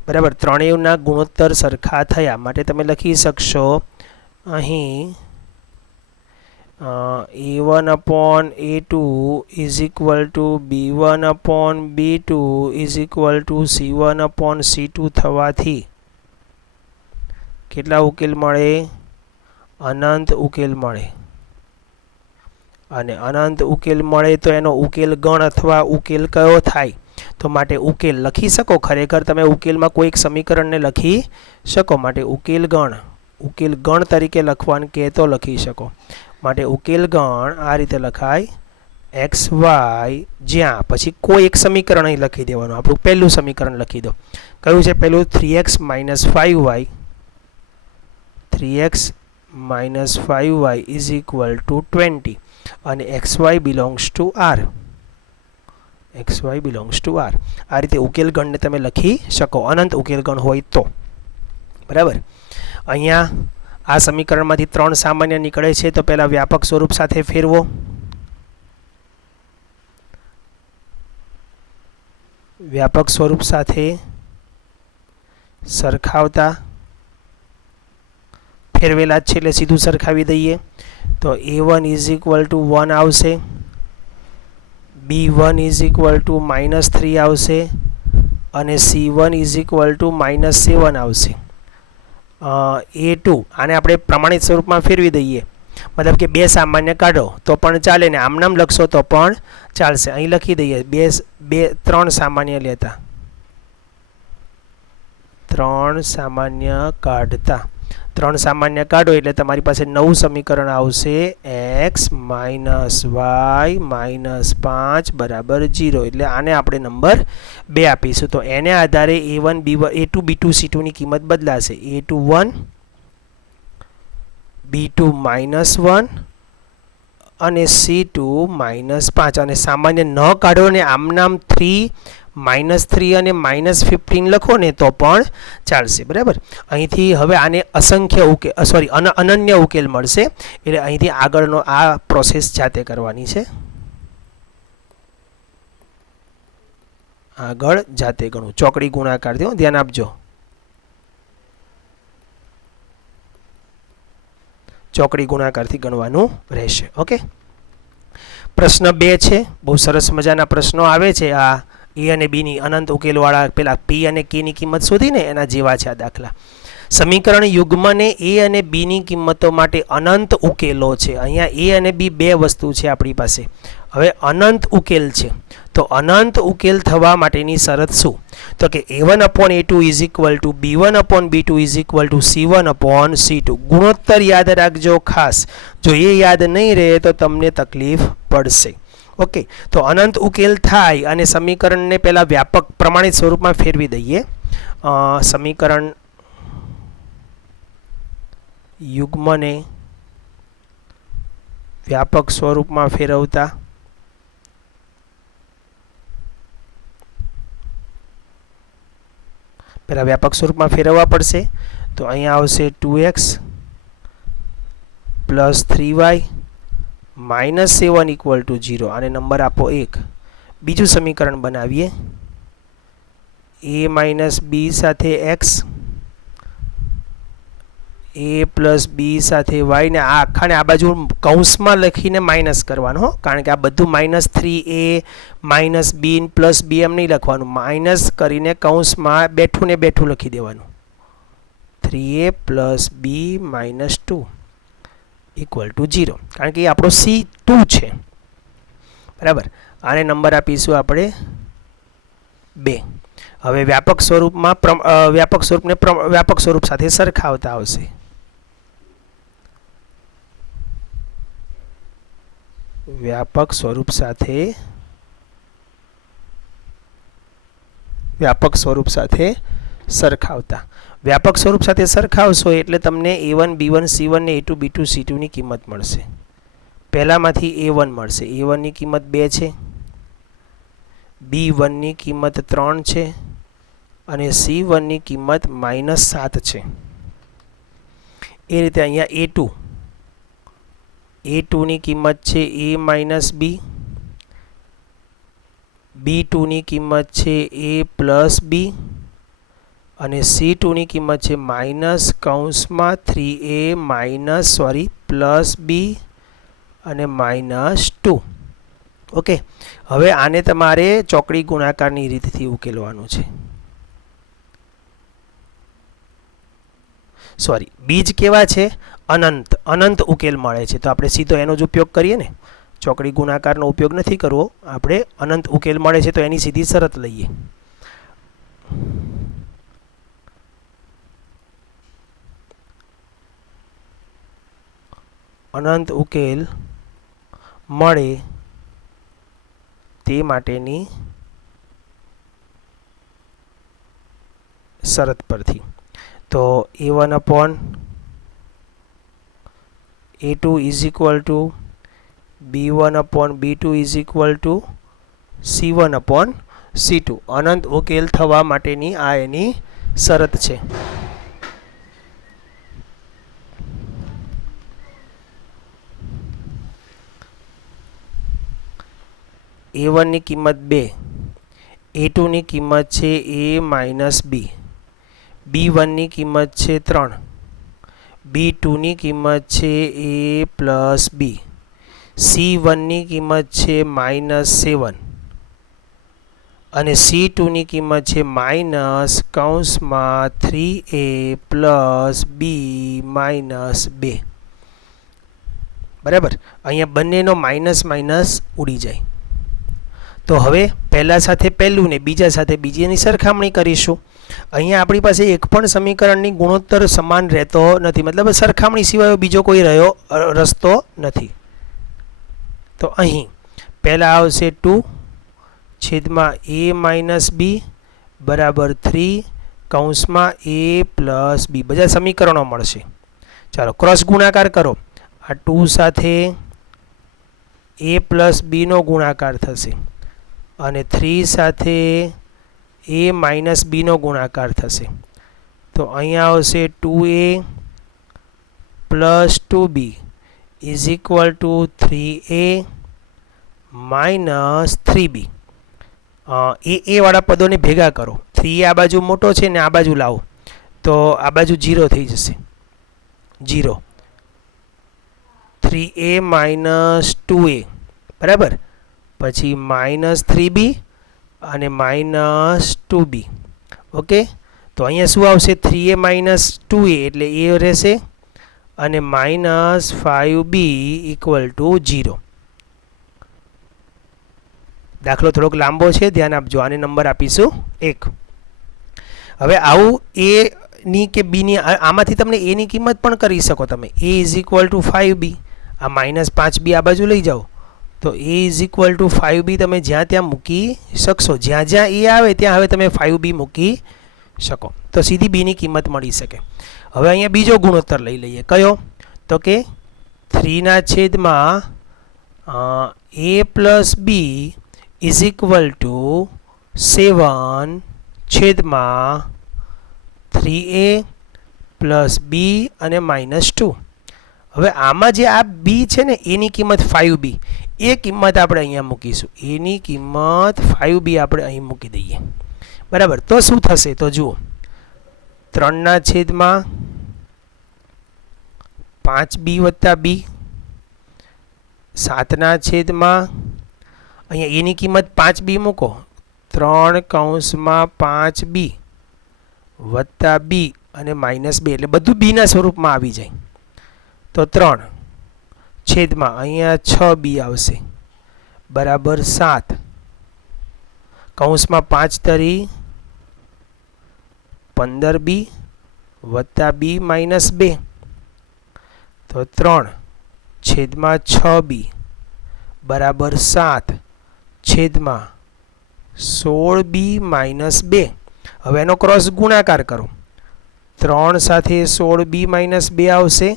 બરાબર. ત્રણેયના ગુણોત્તર સરખા થયા માટે તમે લખી શકશો અહીં a1/a2 is equal two b1/b2 is equal to c1/c2 થવાથી કેટલા ઉકેલ મળે? અનંત ઉકેલ મળે. અને અનંત ઉકેલ મળે તો એનો ઉકેલ ગણ અથવા ઉકેલ કયો થાય? તો માટે ઉકેલ લખી શકો. ખરેખર તમે ઉકેલમાં કોઈ એક સમીકરણને લખી શકો. માટે ઉકેલ ગણ તરીકે લખવાનું કે તો લખી શકો. માટે ઉકેલ ગણ આ રીતે લખાય એક્સ વાય, જ્યાં પછી કોઈ એક સમીકરણ અહીં લખી દેવાનું. આપણું પહેલું સમીકરણ લખી દો. કયું છે પહેલું? 3x - 5y, 3x - 5y is equal two 20 અને xy belongs to r, xy belongs to r. આ રીતે ઉકેલ ગણને તમે લખી શકો અનંત ઉકેલ ગણ હોય તો. બરાબર. અહીંયા આ સમીકરણમાંથી 3 સામાન્ય નીકળે છે તો પહેલાં વ્યાપક સ્વરૂપ સાથે ફેરવો. વ્યાપક સ્વરૂપ સાથે સરખાવતા ફેરવેલા જ છે એટલે સીધું સરખાવી દઈએ. તો a1 ઇઝ ઇક્વલ ટુ 1 આવશે, b1 ઇઝ ઇક્વલ ટુ -3 આવશે અને c1 ઇઝ ઇક્વલ ટુ -7 આવશે. a2 આને આપણે પ્રમાણિત સ્વરૂપમાં ફેરવી દઈએ, મતલબ કે બે સામાન્ય કાઢો તો પણ ચાલે ને આમ નામ લખશો તો પણ ચાલશે. અહીં લખી દઈએ 3 સામાન્ય લેતા, 3 સામાન્ય કાઢતા. 3 સામાન્ય કાઢો એટલે તમારી પાસે નવું સમીકરણ આવશે x - y - 5 બરાબર 0. એટલે આને આપણે નંબર 2 આપીશું. તો એને આધારે a1 a2 b2 c2 ની કિંમત બદલાશે. a2 1, b2 -1 અને c2 -5. અને સામાન્ય ન કાઢો ને આમ નામ 3 અને -15 લખો ને તો પણ ચાલશે. બરાબર. અહીંથી હવે આને અસંખ્ય ઉકેલ અનન્ય ઉકેલ મળશે. એટલે અહીંથી આગળનો આ પ્રોસેસ જાતે કરવાની છે. આગળ જાતે ગણું ચોકડી ગુણાકાર થયો, ધ્યાન આપજો. ચોકડી ગુણાકારથી ગણવાનું રહેશે. ઓકે, પ્રશ્ન 2 છે. બહુ સરસ મજાના પ્રશ્નો આવે છે. આ એ અને બીની અનંત ઉકેલવાળા પેલા પી અને કેની કિંમત શોધીને એના જેવા છે આ દાખલા. સમીકરણ યુગ્મને એ અને બીની કિંમતો માટે અનંત ઉકેલો છે. અહીંયા એ અને બી બે વસ્તુ છે આપણી પાસે. હવે અનંત ઉકેલ છે તો અનંત ઉકેલ થવા માટેની શરત શું? તો કે a1/a2 is equal two b1/b2 is equal to c1/c2. ગુણોત્તર યાદ રાખજો ખાસ, જો એ યાદ નહીં રહે તો તમને તકલીફ પડશે. ઓકે, તો અનંત ઉકેલ થાય અને સમીકરણને પહેલાં વ્યાપક પ્રમાણિત સ્વરૂપમાં ફેરવી દઈએ. સમીકરણ યુગ્મને વ્યાપક સ્વરૂપમાં ફેરવતા પહેલાં વ્યાપક સ્વરૂપમાં ફેરવવા પડશે. તો અહીંયા આવશે 2x plus 3y minus 7 equal to 0. આને નંબર આપો 1. બીજું સમીકરણ બનાવીએ. a માઇનસ બી સાથે x, a પ્લસ બી સાથે y ને આ આખાને આ બાજુ કૌંસમાં લખીને માઇનસ કરવાનું હો, કારણ કે આ બધું માઇનસ 3a માઇનસ બી પ્લસ બી એમ નહીં લખવાનું, માઇનસ કરીને કૌંસમાં બેઠું ને બેઠું લખી દેવાનું. 3a plus B minus 2 equal to 0, કારણ કે એ આપણો C2 છે. બરાબર, આને નંબર આપીશું આપણે 2. હવે વ્યાપક સ્વરૂપમાં વ્યાપક સ્વરૂપ સાથે સરખાવતા આવશે. વ્યાપક સ્વરૂપ સાથે સરખાવતા વ્યાપક સ્વરૂપ સાથે સરખાવશો એટલે તમને a1 b1 c1 ને a2 b2 c2 ની કિંમત મળશે. પહેલામાંથી a1 મળશે. a1 ની કિંમત 2 છે, b1 ની કિંમત 3 છે અને c1 ની કિંમત -7 છે. એ રીતે અહીંયા a2 ની કિંમત છે a માઇનસ બી, b2 ની કિંમત છે a પ્લસ બી અને c2 ની કિંમત છે -3a પ્લસ બી અને -2. ઓકે, હવે આને તમારે ચોકડી ગુણાકારની રીતથી ઉકેલવાનું છે. બીજ કેવા છે? અનંત ઉકેલ મળે છે તો આપણે સીધો એનો જ ઉપયોગ કરીએ ને. ચોકડી ગુણાકારનો ઉપયોગ નથી કરવો, આપણે અનંત ઉકેલ મળે છે તો એની સીધી શરત લઈએ. અનંત ઉકેલ મળે તે માટેની શરત પરથી તો a1/a2 is equal two b1/b2 is equal to c1/c2. અનંત ઉકેલ થવા માટેની આ એની શરત છે. a1 ની કિંમત 2, a2 ની કિંમત છે a માઇનસ બી, b1 ની કિંમત છે 3, b2 ની કિંમત છે a પ્લસ બી, c1 ની કિંમત છે -7 અને c2 ની કિંમત છે -3a પ્લસ બી -2. બરાબર, અહીંયા બંનેનો માઇનસ ઉડી જાય. તો હવે પહેલા સાથે પહેલું ને બીજા સાથે બીજીની સરખામણી કરીશું. અહીંયા આપણી પાસે એક પણ સમીકરણની ગુણોત્તર સમાન રહેતો નથી, મતલબ સરખામણી સિવાય બીજો કોઈ રસ્તો નથી. તો અહીં પહેલાં આવશે 2 છેદમાં a માઇનસ બી બરાબર 3 કૌંસમાં a પ્લસ બી. બધા સમીકરણો મળશે. ચાલો ક્રોસ ગુણાકાર કરો. આ 2 સાથે a પ્લસ બીનો ગુણાકાર થશે અને 3 સાથે a માઇનસ બીનો ગુણાકાર થશે. તો અહીંયા આવશે 2a plus 2b is equal two 3a minus 3b. એ વાળા પદોને ભેગા કરો. 3 આ બાજુ મોટો છે ને આ બાજુ લાવો તો આ બાજુ 0 થઈ જશે. 0 3a માઇનસ 2a બરાબર, પછી માઇનસ 3b અને માઇનસ 2b. ઓકે, તો અહીંયા શું આવશે? 3a માઇનસ 2a એટલે a રહેશે અને માઇનસ 5b ઇક્વલ ટુ 0. દાખલો થોડોક લાંબો છે, ધ્યાન આપજો. આને નંબર આપીશું 1. હવે આવું a ની કે b ની, આમાંથી તમને a ની કિંમત પણ કરી શકો તમે. a is equal two 5b, આ માઇનસ 5b આ બાજુ લઈ જાઓ તો a is equal two 5b તમે જ્યાં ત્યાં મૂકી શકશો. જ્યાં જ્યાં a આવે ત્યાં હવે તમે 5b મૂકી શકો તો સીધી b ની કિંમત મળી શકે. હવે અહીંયા બીજો ગુણોત્તર લઈ લઈએ. કયો? તો કે 3/7 a plus b is equal two 7/3a plus b અને માઇનસ 2. હવે આમાં જે આ b છે ને એની કિંમત 5b, એ કિંમત આપણે અહીંયા મૂકીશું. એની કિંમત 5b આપણે અહીં મૂકી દઈએ. બરાબર, તો શું થશે? તો જુઓ, 3/5b વત્તા b, 7/, અહીંયા એની કિંમત 5b મૂકો, 3/5b વત્તા b અને માઇનસ 2 એટલે બધું b ના સ્વરૂપમાં આવી જાય. તો 3/, અહીંયા 6b આવશે બરાબર 7, કૌંસમાં 5 15b વત્તા b માઇનસ 2, તો 3/6b બરાબર 7/16b માઇનસ 2. હવે એનો ક્રોસ ગુણાકાર કરો. 3 સાથે 16b માઇનસ 2 આવશે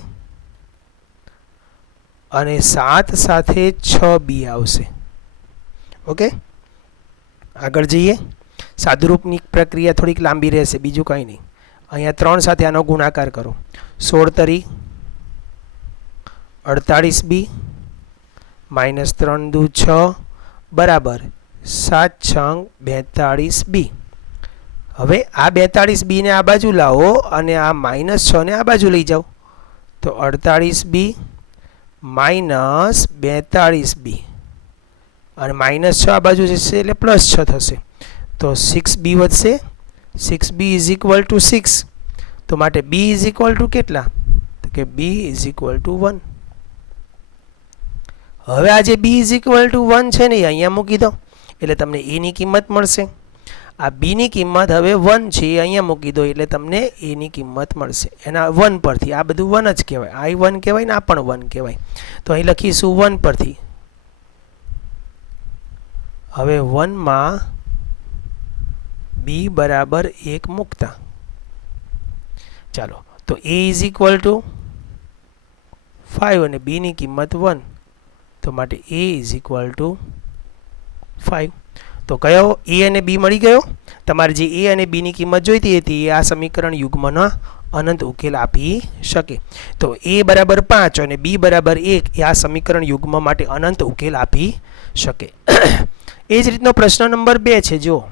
અને 7 સાથે 6b આવશે. ઓકે, આગળ જઈએ. સાદુરૂપની પ્રક્રિયા થોડીક લાંબી રહેશે, બીજું કંઈ નહીં. અહીંયા 3 સાથે આનો ગુણાકાર કરો. 16 48b માઇનસ 3 દુ 6 બરાબર 7×6 42b. હવે આ 42b ને આ બાજુ લાવો અને આ માઇનસ 6 ને આ બાજુ લઈ જાઓ તો 48b માઇનસ 42b અને માઇનસ 6 આ બાજુ જશે એટલે પ્લસ 6 થશે તો 6b વધશે. 6b is equal two 6. તો માટે b ઇઝ ઇક્વલ ટુ કેટલા? તો કે b ઇઝ ઇક્વલ ટુ 1. હવે આ જે b ઇઝ ઇક્વલ ટુ 1 છે ને એ અહીંયા મૂકી દો એટલે તમને a ની કિંમત મળશે. આ b ની કિંમત હવે 1 છે, અહીંયા મૂકી દો એટલે તમને a ની કિંમત મળશે એના 1 પરથી. આ બધું 1 જ કહેવાય, આ 1 કહેવાય ને આ પણ 1 કહેવાય. તો અહીં લખીશું 1 પરથી. હવે 1 માં b બરાબર 1 મૂકતા ચાલો તો a ઇઝ ઇક્વલ ટુ 5 અને b ની કિંમત 1 તો માટે a ઇઝ ઇક્વલ ટુ 5. તો કયો? a અને b મળી ગયો. તમારે જે a અને b ની કિંમત જોઈતી હતી એ આ સમીકરણ યુગ્મનો અનંત ઉકેલ આપી શકે. તો a બરાબર 5 અને b બરાબર 1 એ આ સમીકરણ યુગ્મ માટે અનંત ઉકેલ આપી શકે. એ જ રીતનો પ્રશ્ન નંબર 2 છે. જો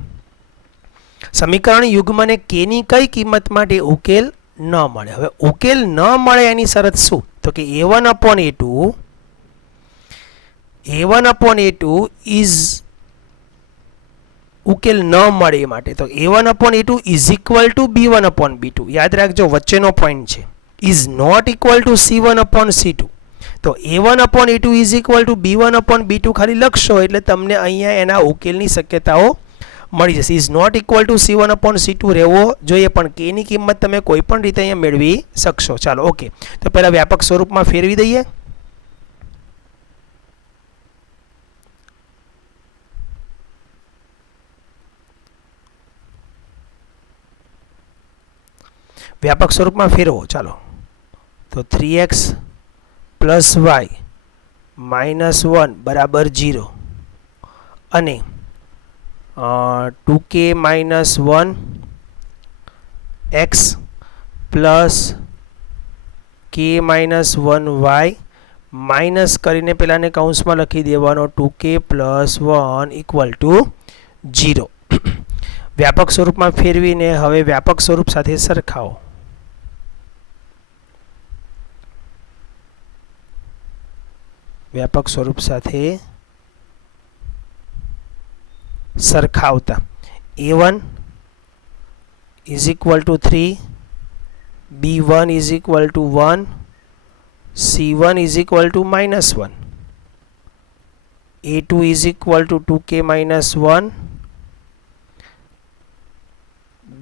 સમીકરણ યુગ્મને k ની કઈ કિંમત માટે ઉકેલ ન મળે. હવે ઉકેલ ન મળે એની શરત શું? તો કે a1/a2 ઇઝ ઉકેલ ન મળે એ માટે તો a1/a2 is equal two b1/b2. યાદ રાખજો, વચ્ચેનો પોઈન્ટ છે. Is not equal to c1/c2. તો a1/a2 is equal two b1/b2 ખાલી લખશો એટલે તમને અહીંયા એના ઉકેલની શક્યતાઓ મળી જશે. Is not equal to c1/c2 રહેવો જોઈએ, પણ k ની કિંમત તમે કોઈ પણ રીતે અહીંયા મેળવી શકશો. ચાલો ઓકે, તો પહેલા વ્યાપક સ્વરૂપમાં ફેરવી દઈએ. વ્યાપક સ્વરૂપમાં ફેરવો. ચાલો તો 3x પ્લસ વાય માઇનસ 1 બરાબર 0 અને 2k minus 1 x plus k minus 1 y minus કરીને પેલાને કૌંસમાં લખી દેવાનો 2k પ્લસ 1 ઇક્વલ ટુ 0. વ્યાપક સ્વરૂપમાં ફેરવીને હવે વ્યાપક સ્વરૂપ સાથે સરખાવો. વ્યાપક સ્વરૂપ સાથે સરખાવતા a1 is equal to 3, b1 is equal to 1, c1 is equal to -1, a2 is equal to 2k minus 1,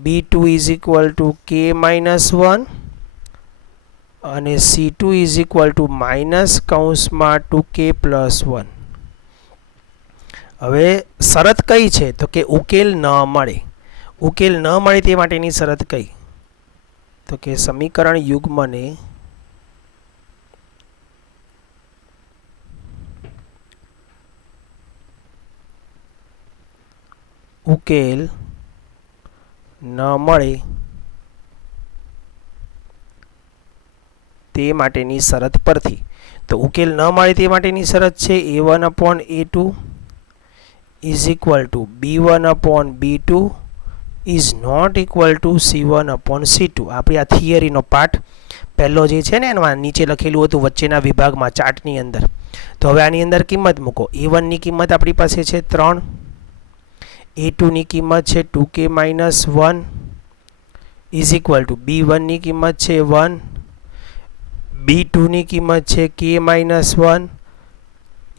b2 is equal to k minus 1 અને c2 is equal to minus કૌંસમાં 2k plus 1. હવે શરત કઈ છે તો કે ઉકેલ ન મળે. ઉકેલ ન મળે તે માટેની શરત કઈ તો કે સમીકરણ યુગ્મને ઉકેલ ન મળે તે માટેની શરત પરથી. તો ઉકેલ ન મળે તે માટેની શરત છે a1/a2 is equal to b1/b2 is not equal to c1/c2. આપણી આ થિયરીનો પાર્ટ પહેલો જે છે ને એમાં નીચે લખેલું હતું વચ્ચેના વિભાગમાં ચાર્ટની અંદર. તો હવે આની અંદર કિંમત મૂકો. a1 ની કિંમત આપણી પાસે છે 3, a2 ની કિંમત છે 2k minus 1 is equal to b1 ની કિંમત છે 1, b2 ની કિંમત છે k minus 1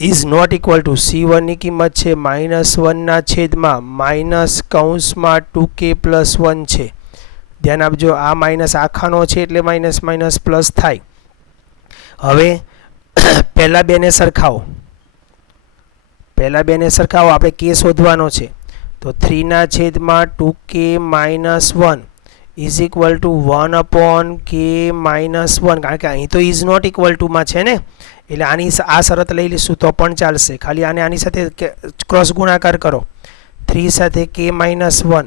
is not equal to c1 ની કિંમત છે -1 ના છેદમાં માઇનસ કૌંસમાં 2k plus 1 છે. ધ્યાન આપજો આ માઇનસ આખાનો છે એટલે માઇનસ માઇનસ પ્લસ થાય. હવે પહેલા બેને સરખાવો. આપણે k શોધવાનો છે. તો 3 ના છેદમાં 2k minus 1 is equal to 1/k minus 1. કારણ કે અહીં તો is not equal to માં છે ને એટલે આની આ શરત લઈ લઈશું તો પણ ચાલશે. ખાલી આની સાથે ક્રોસ ગુણાકાર કરો. 3 સાથે k minus 1,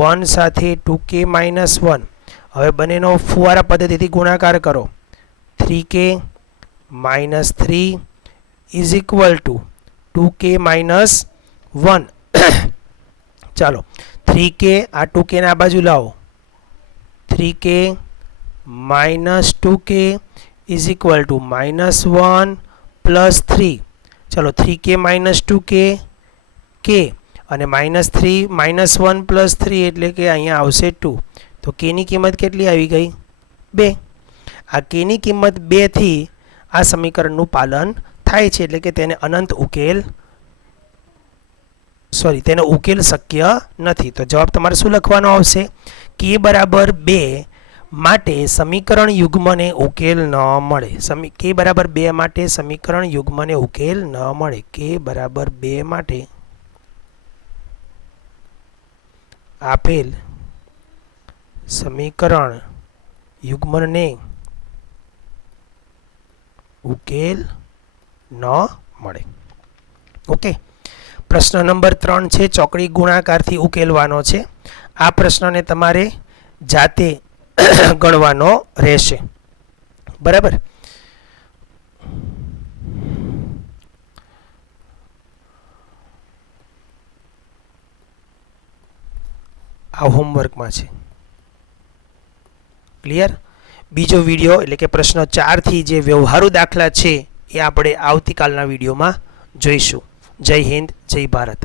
1 સાથે 2k minus 1. હવે બંનેનો ફુવારા પદ્ધતિથી ગુણાકાર કરો. 3k minus 3 is equal to 2k minus 1. ચાલો 3k આ 2k ને આ બાજુ લાવો. 3k minus 2k is equal to -1 plus 3. ચલો 3k minus 2k k અને -3 -1 plus 3 એટલે કે અહીંયા આવશે 2. તો k ની કિંમત કેટલી આવી ગઈ 2. આ k ની કિંમત 2 થી આ સમીકરણનું પાલન થાય છે એટલે કે તેનો ઉકેલ શક્ય નથી. તો જવાબ તમારે શું લખવાનો આવશે k બરાબર 2 માટે સમીકરણ યુગ્મને ઉકેલ ન મળે. k બરાબર 2 માટે સમીકરણ યુગ્મને ઉકેલ ન મળે. k બરાબર 2 માટે આપેલ સમીકરણ યુગ્મને ઉકેલ ન મળે. ઓકે. પ્રશ્ન નંબર 3 છે ચોકડી ગુણાકારથી ઉકેલવાનો છે. આ પ્રશ્નને તમારે જાતે ગણવાનો રહેશે. બરાબર. આ હોમવર્કમાં છે. ક્લિયર. બીજો વિડીયો એટલે કે પ્રશ્ન 4 થી જે વ્યવહારુ દાખલા છે એ આપણે આવતીકાલના વિડીયોમાં જોઈશું. જય હિન્દ, જય ભારત.